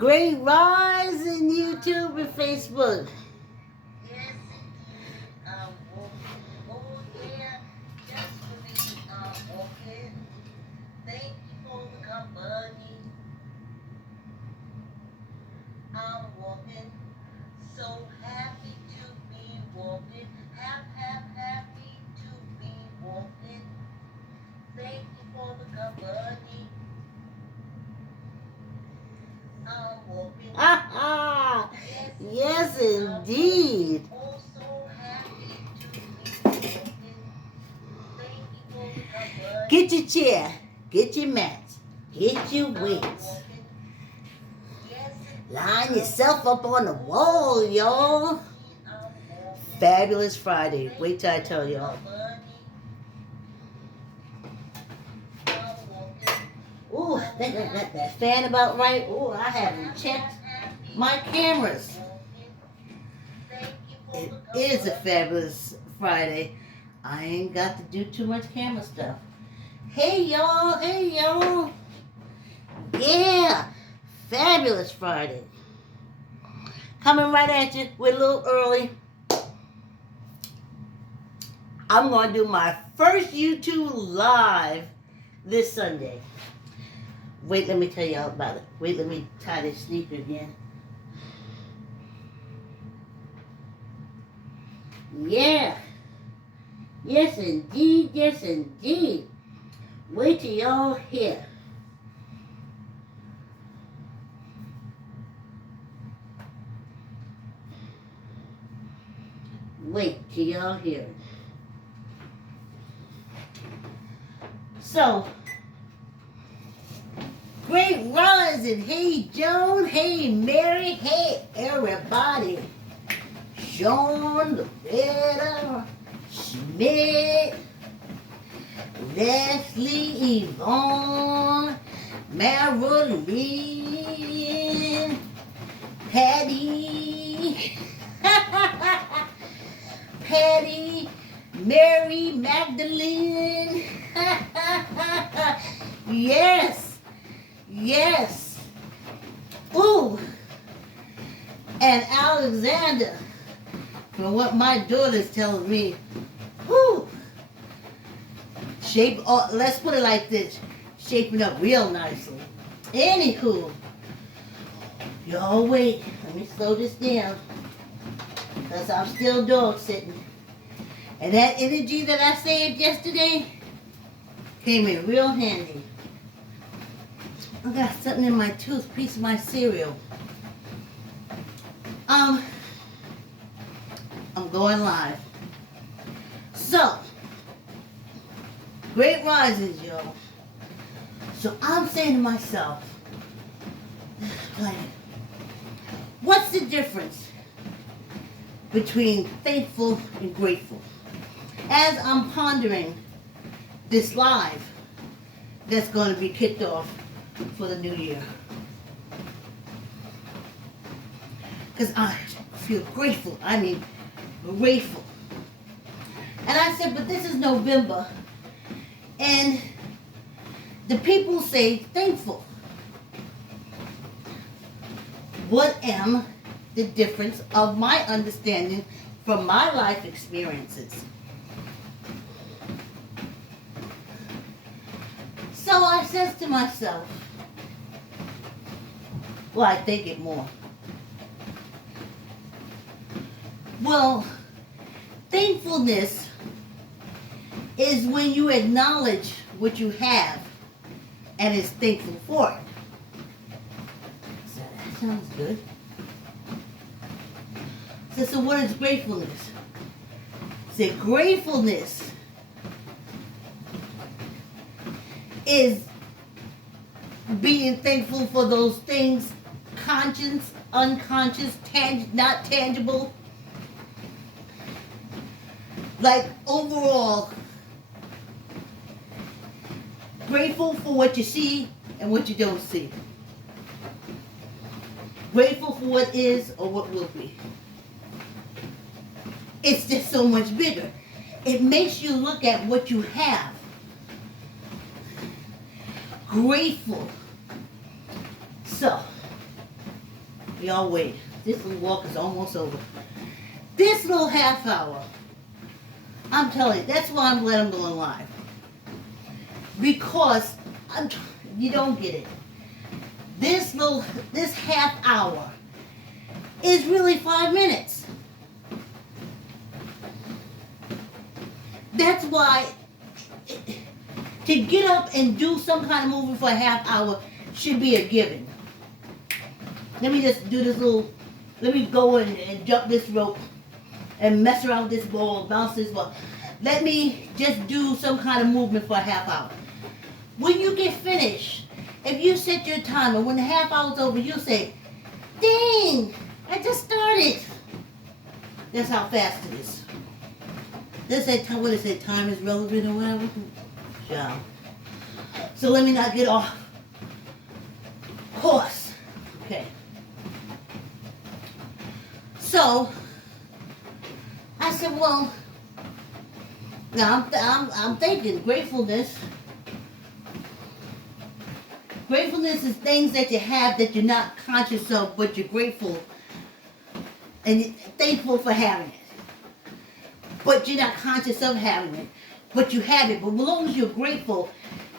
Great rise in YouTube and Facebook. Yes, indeed. Walking. Oh, yeah. Just really walking. Thank you for the company. I'm walking. So happy to be walking. Happy to be walking. Thank you for the company. I'm walking. Ah, Yes, yes, I'm indeed. also happy to be walking. Thank you for the company. Get your chair, get your mat, get your I'm weights. walking. Yes, Line yourself up on the wall, y'all. I'm walking. Fabulous Friday. Wait till I tell y'all. Ooh, I think I got that fan about right. Ooh, I haven't checked my cameras. It is a fabulous Friday. I ain't got to do too much camera stuff. Hey y'all, hey y'all. Yeah, fabulous Friday. Coming right at you. We're a little early. I'm going to do my first YouTube live this Sunday. Wait, let me tell y'all about it. Wait, let me tie this sneaker again. Yeah. Yes, indeed. Yes, indeed. Wait till y'all hear. Wait till y'all hear it. So, great rising. Hey, Joan. Hey, Mary. Hey, everybody. Sean, Loretta, Schmidt, Leslie, Yvonne, Marilyn, Patty, Patty, Mary Magdalene. Yes, yes. Ooh, and Alexander. From what my daughter's telling me, whoo, let's put it like this, shaping up real nicely. Anywho, y'all wait, let me slow this down, because I'm still dog sitting. And that energy that I saved yesterday came in real handy. I got something in my tooth, piece of my cereal. I'm going live. So, great rises, y'all. So I'm saying to myself, like, what's the difference between thankful and grateful? As I'm pondering this live that's going to be kicked off for the new year. Because I feel grateful. I mean, grateful. And I said, but this is November, and the people say thankful. What am the difference of my understanding from my life experiences? So I says to myself, well, I think it more. Well, thankfulness is when you acknowledge what you have and is thankful for it. So that sounds good. So what is gratefulness? So gratefulness is being thankful for those things, conscious, unconscious, not tangible. Like overall, grateful for what you see and what you don't see. Grateful for what is or what will be. It's just so much bigger. It makes you look at what you have. Grateful. So, Y'all wait. This little walk is almost over. This little half hour, I'm telling you, that's why I'm glad I'm going live. Because you don't get it. This half hour is really 5 minutes. That's why to get up and do some kind of movement for a half hour should be a given. Let me just do this little, let me go and jump this rope and mess around with this ball, bounce this ball. Let me just do some kind of movement for a half hour. When you get finished, if you set your timer, when the half hour's over, you'll say, dang, I just started. That's how fast it is. They say, what is it, time is relevant or whatever? Yeah. So let me not get off course. Okay. So, I said, well, now I'm thinking gratefulness. Gratefulness is things that you have that you're not conscious of, but you're grateful and you're thankful for having it. But you're not conscious of having it, but you have it. But as long as you're grateful,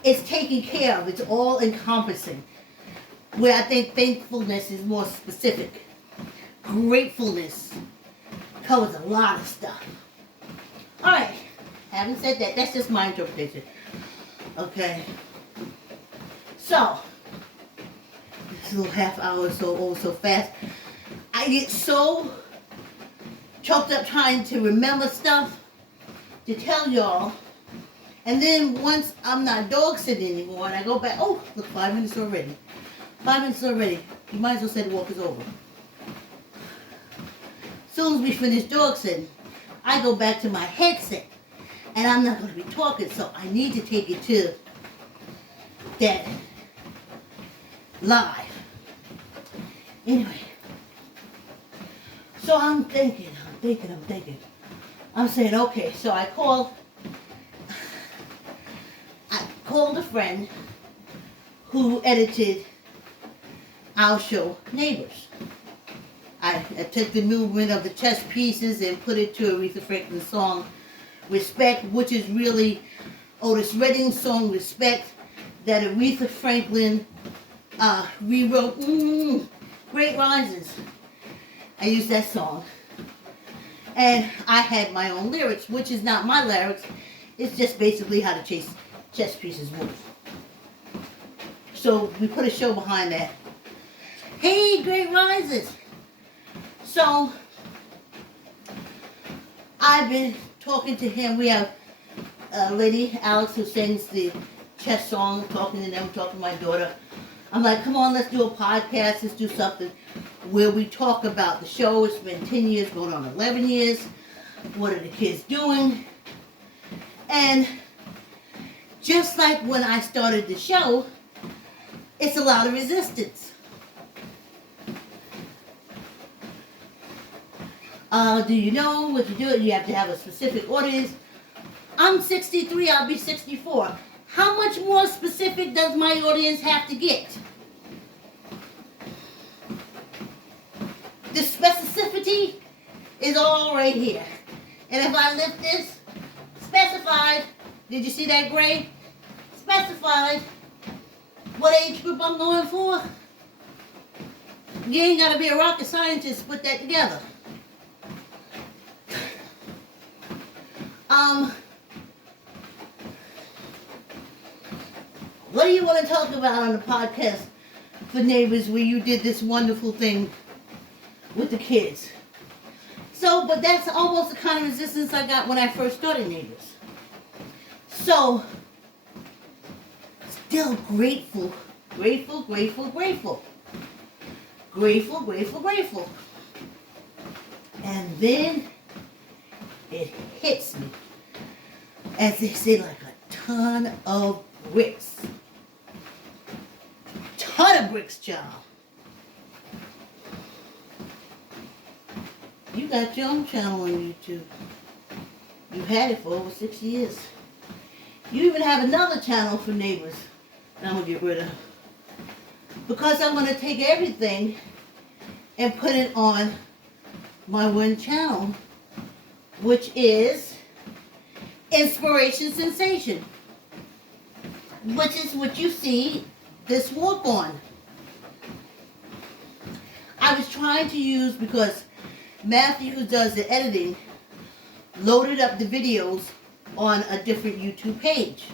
it's taken care of. It's all encompassing. Where I think thankfulness is more specific. Gratefulness covers a lot of stuff. All right. Having said that, that's just my interpretation. Okay. So, this little half hour is so fast. I get so choked up trying to remember stuff to tell y'all. And then once I'm not dog sitting anymore and I go back, oh, look, 5 minutes already. 5 minutes already. You might as well say the walk is over. As soon as we finish dog sitting, I go back to my headset. And I'm not going to be talking, so I need to take it to that live. Anyway. So I'm thinking. I'm saying, okay, so I called a friend who edited our show, Neighbors. I took the movement of the chess pieces and put it to Aretha Franklin's song, Respect, which is really Otis Redding's song, Respect, that Aretha Franklin rewrote. Great Rises. I used that song. And I had my own lyrics, which is not my lyrics. It's just basically how to chase chess pieces move. So we put a show behind that. Hey, Great Rises. So I've been talking to him. We have a lady, Alex, who sings the chess song, talking to them, talking to my daughter. I'm like, come on, let's do a podcast, let's do something where we talk about the show. It's been 10 years, going on 11 years. What are the kids doing? And just like when I started the show, it's a lot of resistance. Do you know what you do? You have to have a specific audience. I'm 63, I'll be 64. How much more specific does my audience have to get? The specificity is all right here. And if I lift this, specified, did you see that gray? Specified what age group I'm going for. You ain't got to be a rocket scientist to put that together. What do you want to talk about on the podcast for Neighbors where you did this wonderful thing with the kids? So, but that's almost the kind of resistance I got when I first started Neighbors. So, still grateful. Grateful. And then it hits me, as they say, like a ton of bricks. Ton of bricks, child. You got your own channel on YouTube. You've had it for over 6 years. You even have another channel for Neighbors that I'm going to get rid of. Because I'm going to take everything and put it on my one channel, which is Inspiration Sensation, which is what you see this walk on. I was trying to use, because Matthew, who does the editing, loaded up the videos on a different YouTube page.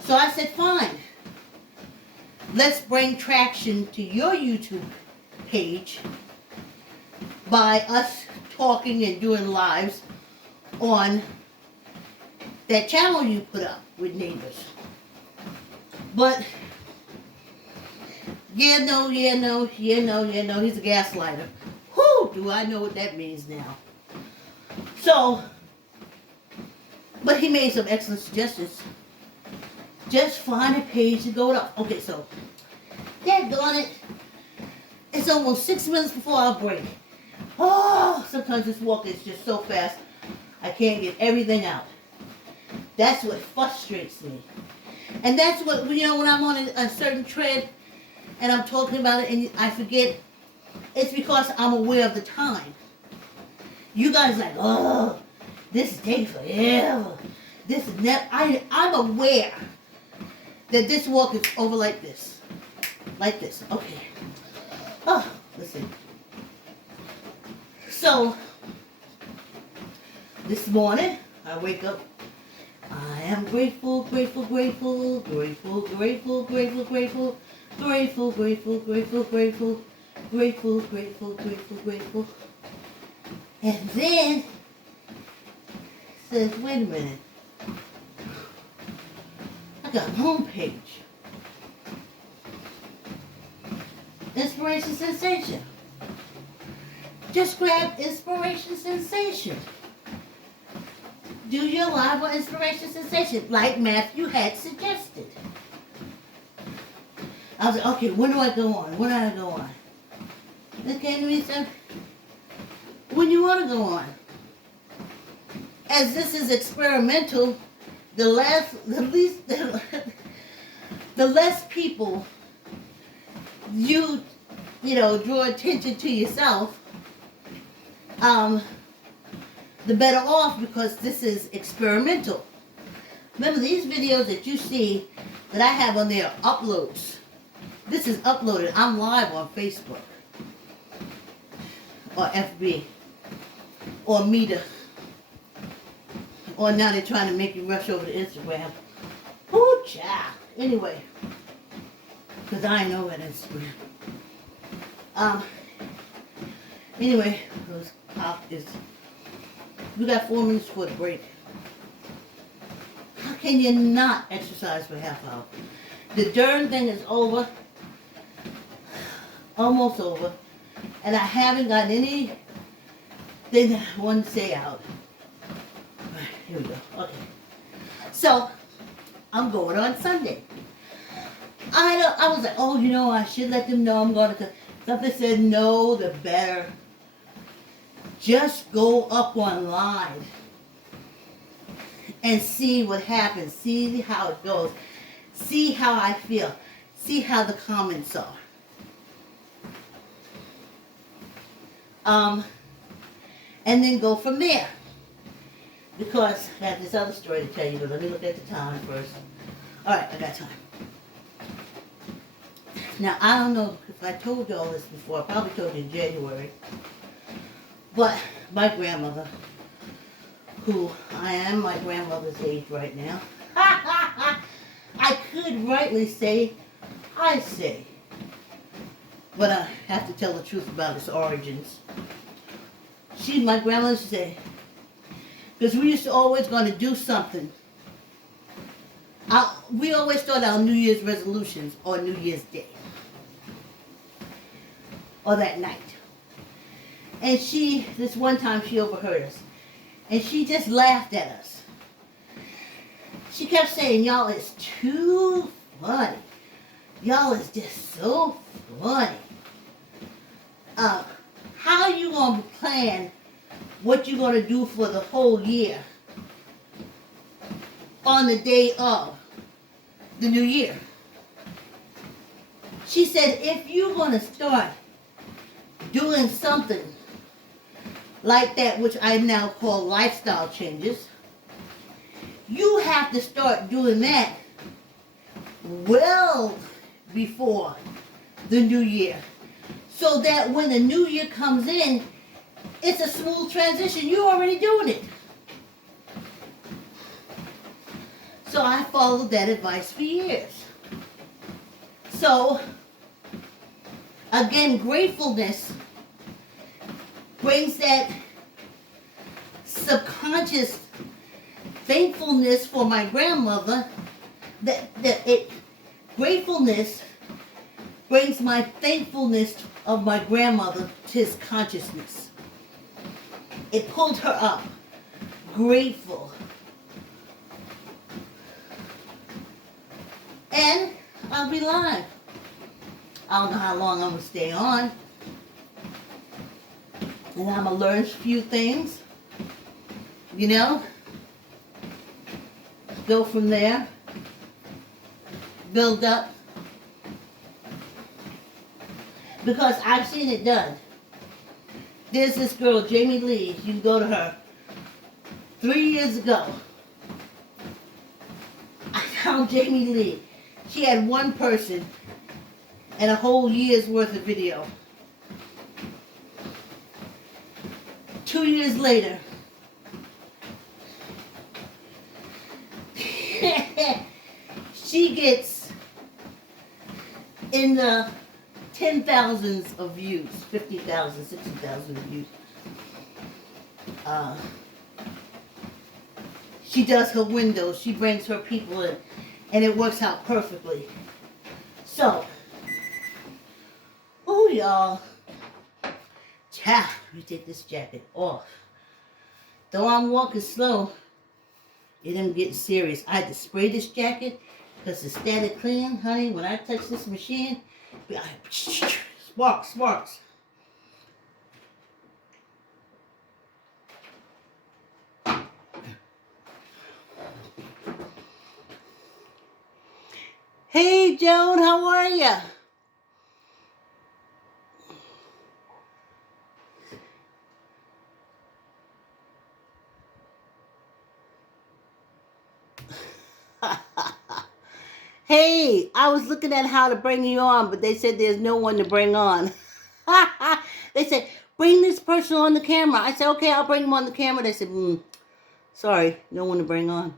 So I said, fine, let's bring traction to your YouTube page by us talking and doing lives on that channel you put up with neighbors. But he's a gaslighter. Whew, do I know what that means now. So, but he made some excellent suggestions. Just find a page to go up. Okay, so, daggone it. It's almost 6 minutes before our break. Oh, sometimes this walk is just so fast, I can't get everything out. That's what frustrates me. And that's what, when I'm on a certain trend and I'm talking about it and I forget, it's because I'm aware of the time. You guys are like, oh, this takes forever. This is never, I'm aware that this walk is over like this. Like this, okay. Oh, listen. So, this morning, I wake up. I am grateful, grateful, grateful, grateful, grateful, grateful, grateful, grateful, grateful, grateful, grateful, grateful, grateful, grateful, grateful. And then, it says, wait a minute. I got a home page. Inspiration Sensation. Just grab Inspiration Sensation. Do your live on Inspiration Sensation, like Matthew had suggested. I was like, okay, when do I go on? When do I go on? Then came to me and said, when you want to go on. As this is experimental, the less people you draw attention to yourself, the better off, because this is experimental. Remember, these videos that you see that I have on there are uploads. This is uploaded. I'm live on Facebook or FB or Meta. Or now they're trying to make you rush over to Instagram. Ooh, child. Anyway, because I know at Instagram. Anyway, those cop is. We got 4 minutes for the break. How can you not exercise for a half hour? The darn thing is over. Almost over. And I haven't got anything I want to say out. Right, here we go. Okay. So, I'm going on Sunday. I was like, oh, I should let them know I'm going to. Something said, no, the better. Just go up online and see what happens. See how it goes. See how I feel. See how the comments are. And then go from there. Because I have this other story to tell you, but let me look at the time first. Alright, I got time. Now, I don't know if I told you all this before. I probably told you in January. But my grandmother, who I am my grandmother's age right now, I could rightly say, I say. But I have to tell the truth about its origins. My grandmother used to say, because we used to always going to do something. We always start our New Year's resolutions on New Year's Day. Or that night. And this one time she overheard us. And she just laughed at us. She kept saying, y'all is too funny. Y'all is just so funny. How you going to plan what you're going to do for the whole year on the day of the new year? She said, if you're going to start doing something like that, which I now call lifestyle changes, you have to start doing that well before the new year. So that when the new year comes in, it's a smooth transition. You're already doing it. So I followed that advice for years. So, again, gratefulness brings that subconscious thankfulness for my grandmother. Gratefulness brings my thankfulness of my grandmother to his consciousness. It pulled her up. Grateful. And I'll be live. I don't know how long I'm going to stay on. And I'm going to learn a few things. You know? Go from there. Build up. Because I've seen it done. There's this girl, Jamie Lee. You can go to her. 3 years ago, I found Jamie Lee. She had one person and a whole year's worth of video. 2 years later, she gets in the 10,000s of views, 50,000, 60,000 views. She does her windows, she brings her people in, and it works out perfectly. So, oh y'all, let me take this jacket off. Though I'm walking slow, it am getting serious. I had to spray this jacket because it's static clean, honey. When I touch this machine, sparks, sparks. Hey Joan, how are ya? Hey, I was looking at how to bring you on, but they said there's no one to bring on. They said, bring this person on the camera. I said, okay, I'll bring him on the camera. They said, sorry, no one to bring on.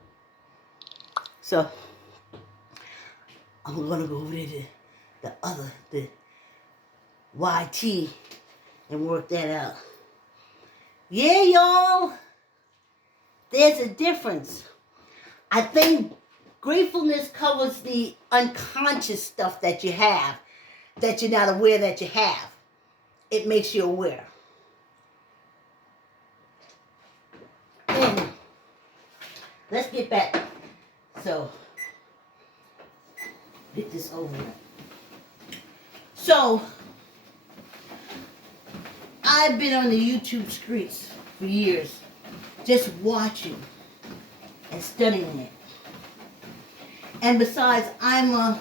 So, I'm going to go over to the YT, and work that out. Yeah, y'all, there's a difference. I think gratefulness covers the unconscious stuff that you have, that you're not aware that you have. It makes you aware. And let's get back. So, get this over with. So, I've been on the YouTube streets for years, just watching and studying it. And besides, I'm a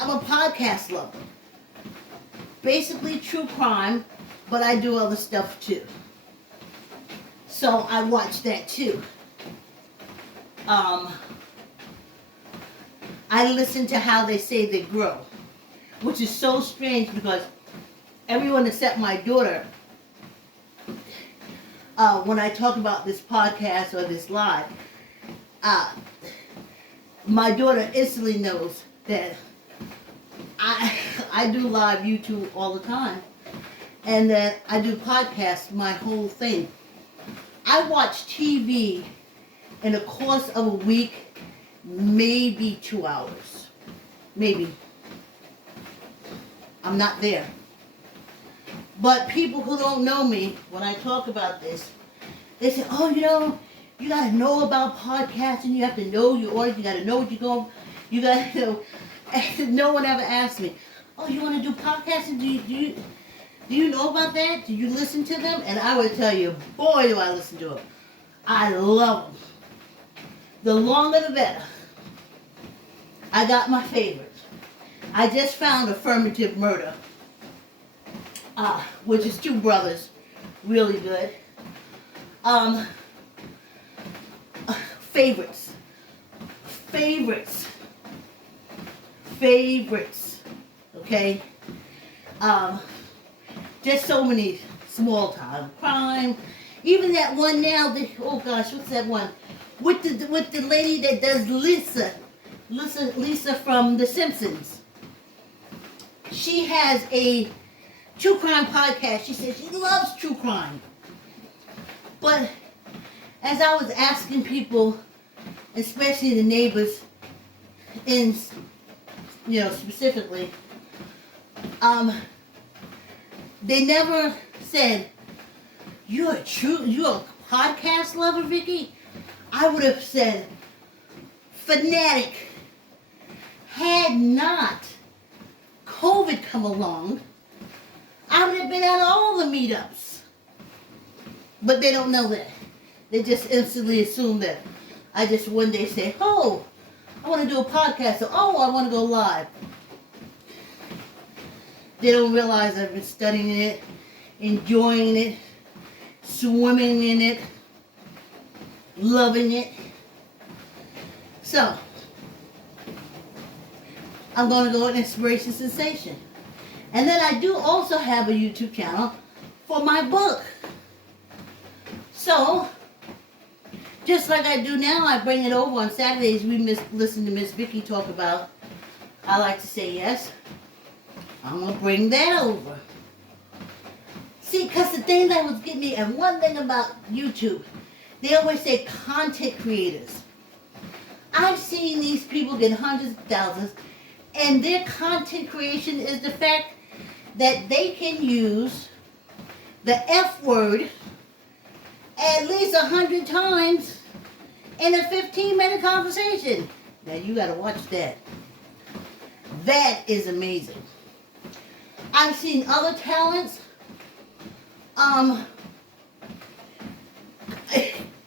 podcast lover. Basically true crime, but I do other stuff too. So I watch that too. I listen to how they say they grow, which is so strange because everyone except my daughter, when I talk about this podcast or this live, my daughter instantly knows that I do live YouTube all the time, and that I do podcasts my whole thing. I watch TV in the course of a week, maybe 2 hours. Maybe. I'm not there. But people who don't know me, when I talk about this, they say, oh, you got to know about podcasting. You have to know your audience. You got to know what you're going. You got to know. And no one ever asked me, oh, you want to do podcasting? Do you know about that? Do you listen to them? And I would tell you, boy, do I listen to them. I love them. The longer the better. I got my favorites. I just found Affirmative Murder, which is two brothers, really good. Um, favorites, favorites, favorites. Okay. Just so many small time crime. Even that one now. Oh gosh, what's that one? With the lady that does Lisa from The Simpsons. She has a true crime podcast. She says she loves true crime. But as I was asking people, especially the neighbors, in specifically, they never said, you're a podcast lover, Vicky? I would have said fanatic. Had not COVID come along, I would have been at all the meetups. But they don't know that. They just instantly assume that I just one day say, oh, I want to do a podcast. Or, oh, I want to go live. They don't realize I've been studying it, enjoying it, swimming in it, loving it. So, I'm going to go with Inspiration Sensation. And then I do also have a YouTube channel for my book. So, just like I do now, I bring it over on Saturdays. We listen to Miss Vicky talk about I Like to Say Yes. I'm going to bring that over. See, because the thing that was getting me, and one thing about YouTube, they always say content creators. I've seen these people get hundreds of thousands, and their content creation is the fact that they can use the F word at least 100 times in a 15-minute conversation. Now you got to watch that. That is amazing. I've seen other talents.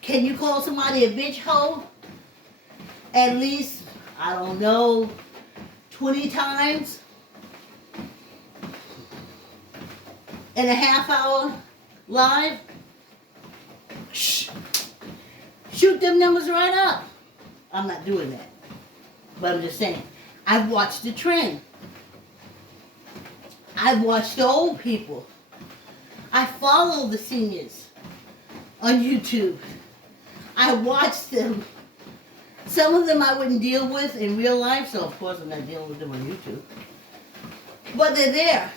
Can you call somebody a bitch hoe? At least, I don't know, 20 times in a half hour live? Shoot them numbers right up. I'm not doing that. But I'm just saying, I've watched the trend. I've watched the old people. I follow the seniors on YouTube. I watch them. Some of them I wouldn't deal with in real life, so of course I'm not dealing with them on YouTube. But they're there.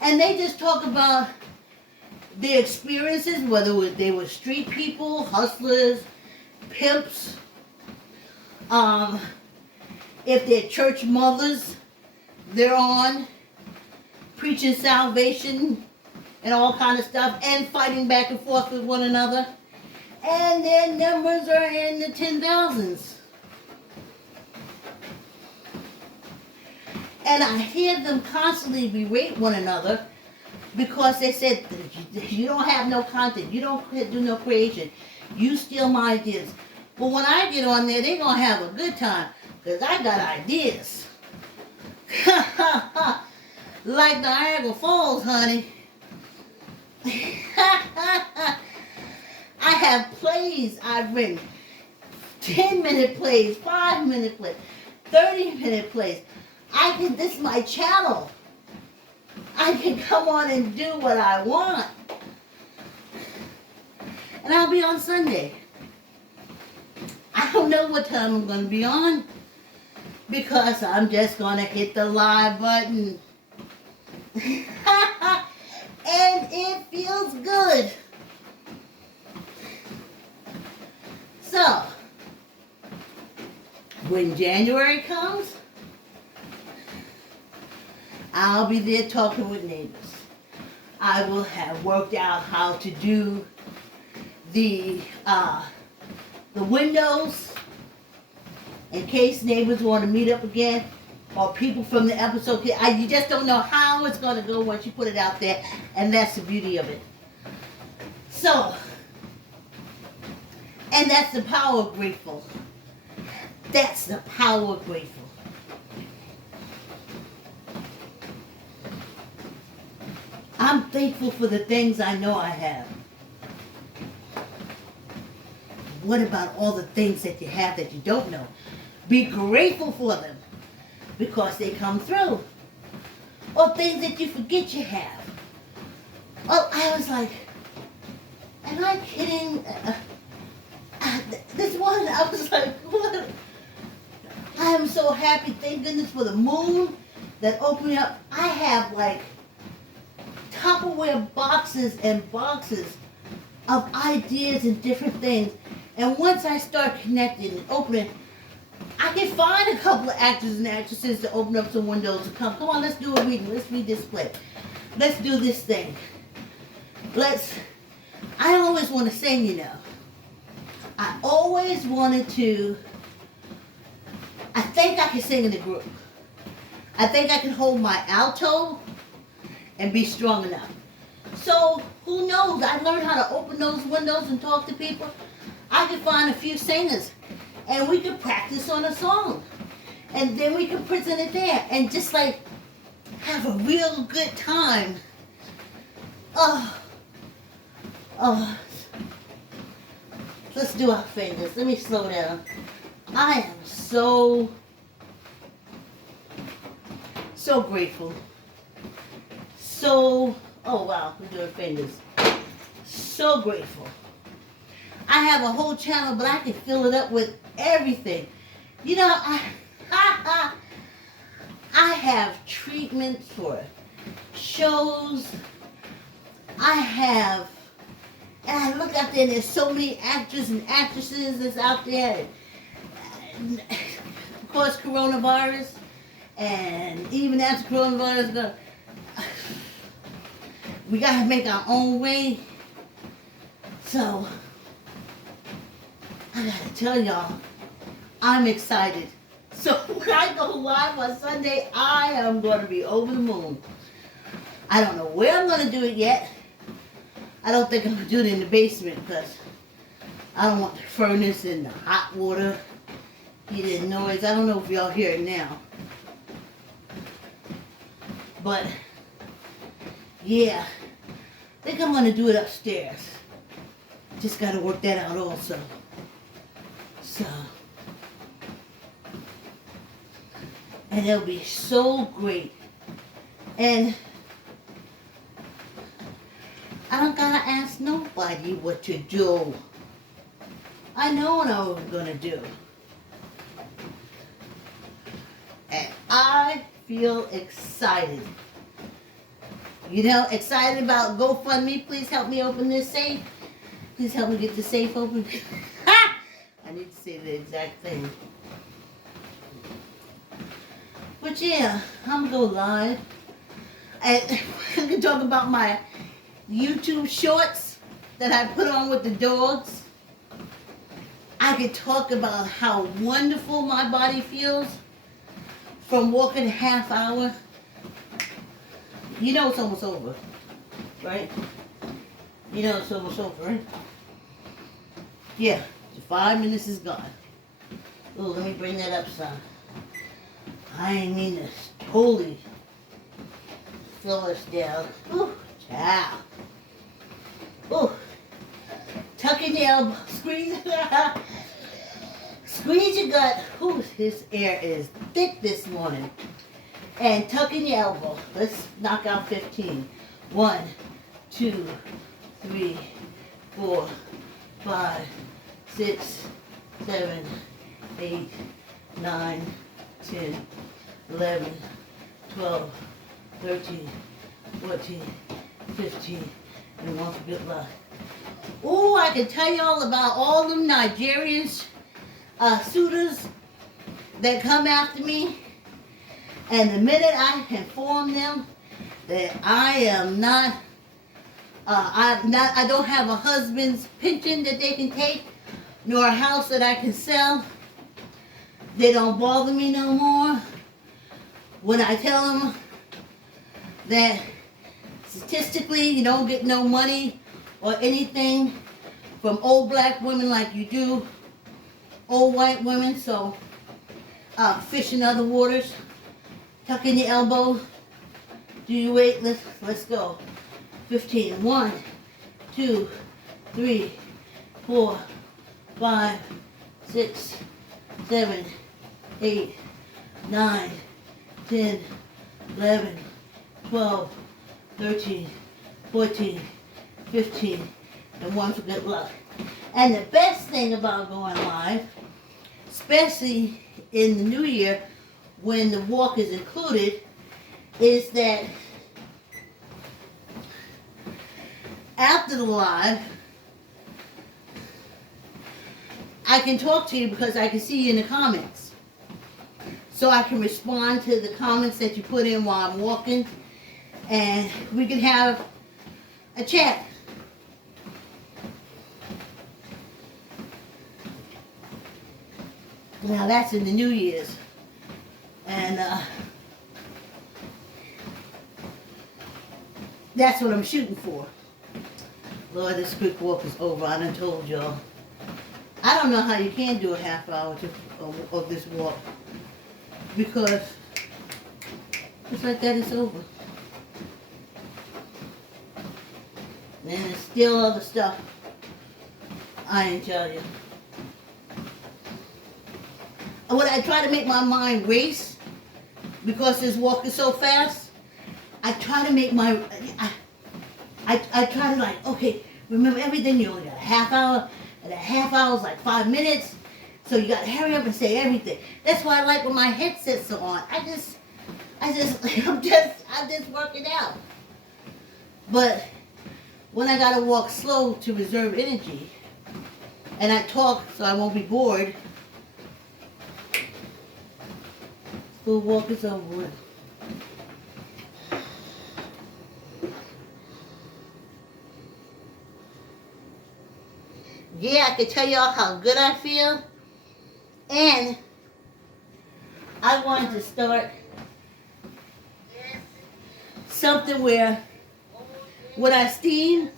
And they just talk about their experiences, whether they were street people, hustlers, pimps, if they're church mothers, they're on preaching salvation and all kind of stuff, and fighting back and forth with one another. And their numbers are in the 10,000s. And I hear them constantly berate one another because they said, you don't have no content, you don't do no creation, you steal my ideas. But when I get on there, they're going to have a good time because I got ideas. Like Niagara Falls, honey. I have plays I've written. 10-minute plays, 5-minute plays, 30-minute plays. This is my channel. I can come on and do what I want. And I'll be on Sunday. I don't know what time I'm going to be on because I'm just going to hit the live button. And it feels good. So, when January comes, I'll be there talking with neighbors. I will have worked out how to do the windows in case neighbors want to meet up again, or people from the episode. You just don't know how it's going to go once you put it out there, and that's the beauty of it. So, and that's the power of grateful. That's the power of grateful. I'm thankful for the things I know I have. What about all the things that you have that you don't know? Be grateful for them because they come through. Or things that you forget you have. Oh, I was like, am I kidding? This one, I was like, what? I am so happy, thank goodness for the moon that opened me up. I have like Tupperware boxes and boxes of ideas and different things. And once I start connecting and opening, I can find a couple of actors and actresses to open up some windows and come on, let's do a reading, let's read this play. Let's do this thing. I always want to sing, you know. I always wanted to, I think I can sing in a group. I think I can hold my alto and be strong enough. So, who knows? I learned how to open those windows and talk to people. I could find a few singers and we could practice on a song. And then we could present it there and just like have a real good time. Let's do our fingers. Let me slow down. I am so grateful. Oh wow, we're doing fingers. So grateful. I have a whole channel, but I can fill it up with everything. You know, I have treatments for shows. And I look out there and there's so many actors and actresses that's out there. And, of course, coronavirus. And even after coronavirus, we got to make our own way. So, I got to tell y'all, I'm excited. So when I go live on Sunday, I am going to be over the moon. I don't know where I'm going to do it yet. I don't think I'm going to do it in the basement because I don't want the furnace and the hot water, heated noise. I don't know if y'all hear it now. But, yeah, I think I'm going to do it upstairs. Just got to work that out also. So, and it'll be so great. And I don't gotta ask nobody what to do. I know what I'm gonna do. And I feel excited. You know, excited about GoFundMe. Please help me open this safe. Please help me get the safe open. I need to say the exact thing. But yeah, I'm gonna go live. I can talk about my YouTube shorts that I put on with the dogs. I could talk about how wonderful my body feels from walking a half hour. You know it's almost over, right? You know it's almost over, right? Yeah, the 5 minutes is gone. Oh, let me bring that up, son. I ain't mean to totally slow us down. Ooh, child. Ooh. Tuck in your elbow. Squeeze. Squeeze your gut. Ooh, his air is thick this morning. And tuck in your elbow. Let's knock out 15. 1, 2, 3, 4, 5, 6, 7, 8, 9, 10, 11, 12, 13, 14, 15, and one for good luck. Oh, I can tell y'all about all them Nigerians, suitors that come after me. And the minute I inform them that I am not, I don't have a husband's pension that they can take, nor a house that I can sell, they don't bother me no more. When I tell them that statistically you don't get no money or anything from old black women like you do old white women, so fish in other waters. Tuck in your elbow. Do you wait? Let's go. 15. 1, 2, 3, 4, 5, 6, 7, 8, 9, 10, 11, 12, 13, 14, 15, and 1 for good luck. And the best thing about going live, especially in the new year when the walk is included, is that after the live, I can talk to you because I can see you in the comments. So I can respond to the comments that you put in while I'm walking, and we can have a chat. Now that's in the New Year's. And that's what I'm shooting for. Lord, this quick walk is over. I done told y'all. I don't know how you can do a half hour of this walk, because just like that, it's over. And there's still other stuff I ain't tell you. And when I try to make my mind race, because this walk is so fast, I try to make my, I try to like, okay, remember everything, you only got a half hour, and a half hour is like 5 minutes, so you gotta hurry up and say everything. That's why I like when my headsets are on. I'm just working out. But when I gotta walk slow to reserve energy, and I talk so I won't be bored, the walk is over with. Yeah, I can tell y'all how good I feel. And I wanted to start something where when I steam,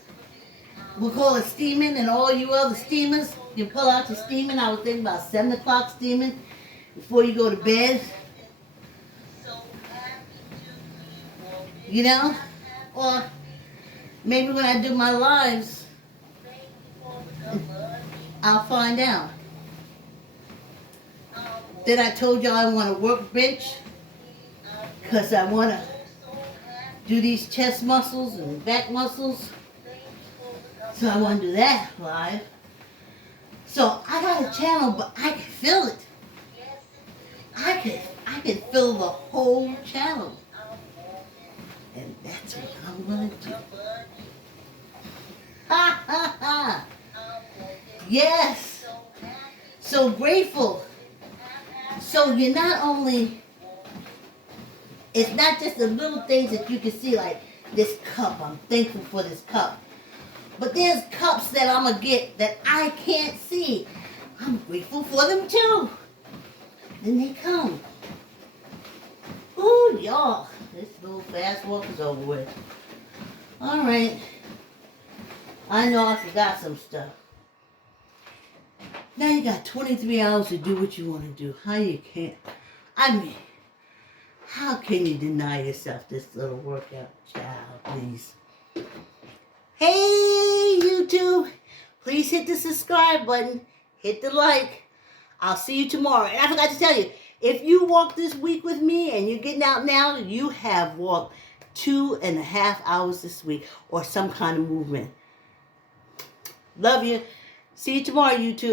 we'll call it steaming, and all you other steamers, you pull out your steaming. I was thinking about 7 o'clock steaming before you go to bed. You know? Or maybe when I do my lives, I'll find out. Then I told y'all I want to work bench, because I want to do these chest muscles and back muscles. So I want to do that live. So I got a channel, but I can feel it. I can feel the whole channel. And that's what I'm going to do. Ha ha ha! Yes! So grateful. So you're not only, it's not just the little things that you can see, like this cup. I'm thankful for this cup. But there's cups that I'm going to get that I can't see. I'm grateful for them too. Then they come. Ooh, y'all. This little fast walk is over with. Alright. I know I forgot some stuff. Now you got 23 hours to do what you want to do. How you can't. I mean, how can you deny yourself this little workout, child, please? Hey, YouTube. Please hit the subscribe button. Hit the like. I'll see you tomorrow. And I forgot to tell you, if you walk this week with me and you're getting out now, you have walked 2.5 hours this week, or some kind of movement. Love you. See you tomorrow, YouTube.